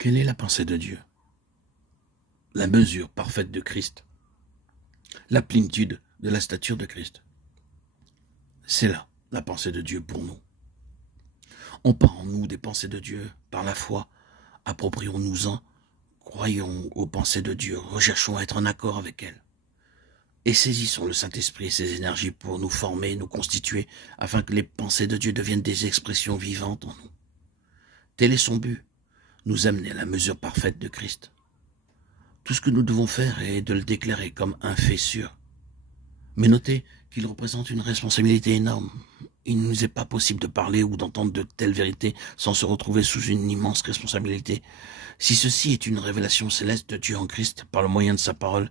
Quelle est la pensée de Dieu? La mesure parfaite de Christ. La plénitude de la stature de Christ. C'est là la pensée de Dieu pour nous. On part en nous des pensées de Dieu par la foi. Approprions-nous-en, croyons aux pensées de Dieu, recherchons à être en accord avec elles. Et saisissons le Saint-Esprit et ses énergies pour nous former, nous constituer, afin que les pensées de Dieu deviennent des expressions vivantes en nous. Tel est son but, nous amener à la mesure parfaite de Christ. Tout ce que nous devons faire est de le déclarer comme un fait sûr. Mais notez qu'il représente une responsabilité énorme. Il ne nous est pas possible de parler ou d'entendre de telles vérités sans se retrouver sous une immense responsabilité. Si ceci est une révélation céleste de Dieu en Christ par le moyen de sa parole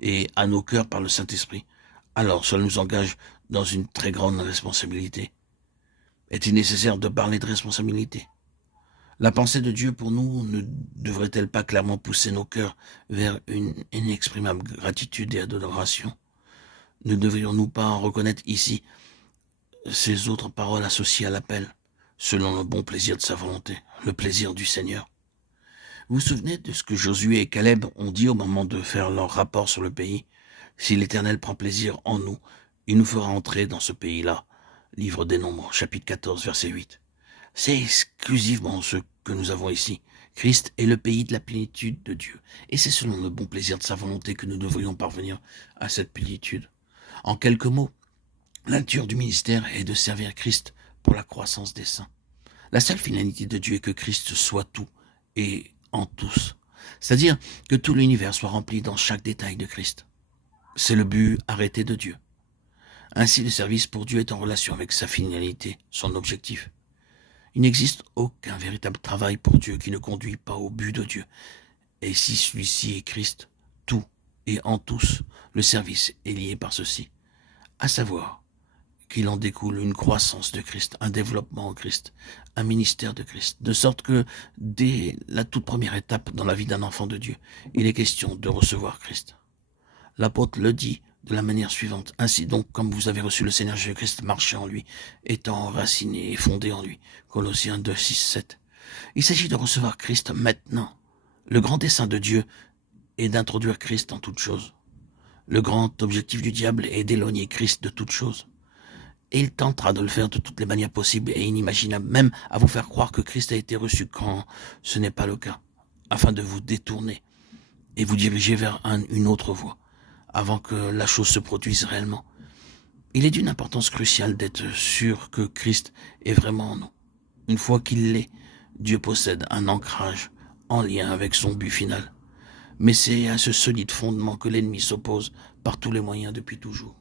et à nos cœurs par le Saint-Esprit, alors cela nous engage dans une très grande responsabilité. Est-il nécessaire de parler de responsabilité? La pensée de Dieu pour nous ne devrait-elle pas clairement pousser nos cœurs vers une inexprimable gratitude et adoration? Ne devrions-nous pas en reconnaître ici ces autres paroles associées à l'appel, selon le bon plaisir de sa volonté, le plaisir du Seigneur? Vous vous souvenez de ce que Josué et Caleb ont dit au moment de faire leur rapport sur le pays? Si l'Éternel prend plaisir en nous, il nous fera entrer dans ce pays-là. Livre des Nombres, chapitre 14, verset 8. C'est exclusivement ce que nous avons ici. Christ est le pays de la plénitude de Dieu. Et c'est selon le bon plaisir de sa volonté que nous devrions parvenir à cette plénitude. En quelques mots, la nature du ministère est de servir Christ pour la croissance des saints. La seule finalité de Dieu est que Christ soit tout et en tous. C'est-à-dire que tout l'univers soit rempli dans chaque détail de Christ. C'est le but arrêté de Dieu. Ainsi, le service pour Dieu est en relation avec sa finalité, son objectif. Il n'existe aucun véritable travail pour Dieu qui ne conduit pas au but de Dieu. Et si celui-ci est Christ, tout et en tous, le service est lié par ceci. À savoir qu'il en découle une croissance de Christ, un développement en Christ, un ministère de Christ, de sorte que dès la toute première étape dans la vie d'un enfant de Dieu, il est question de recevoir Christ. L'apôtre le dit de la manière suivante: ainsi donc, comme vous avez reçu le Seigneur Jésus-Christ, marchez en lui, étant enraciné et fondé en lui. Colossiens 2, 6, 7. Il s'agit de recevoir Christ maintenant. Le grand dessein de Dieu est d'introduire Christ en toutes choses. Le grand objectif du diable est d'éloigner Christ de toutes choses. Et il tentera de le faire de toutes les manières possibles et inimaginables, même à vous faire croire que Christ a été reçu quand ce n'est pas le cas, afin de vous détourner et vous diriger vers une autre voie, avant que la chose se produise réellement. Il est d'une importance cruciale d'être sûr que Christ est vraiment en nous. Une fois qu'il l'est, Dieu possède un ancrage en lien avec son but final. Mais c'est à ce solide fondement que l'ennemi s'oppose par tous les moyens depuis toujours.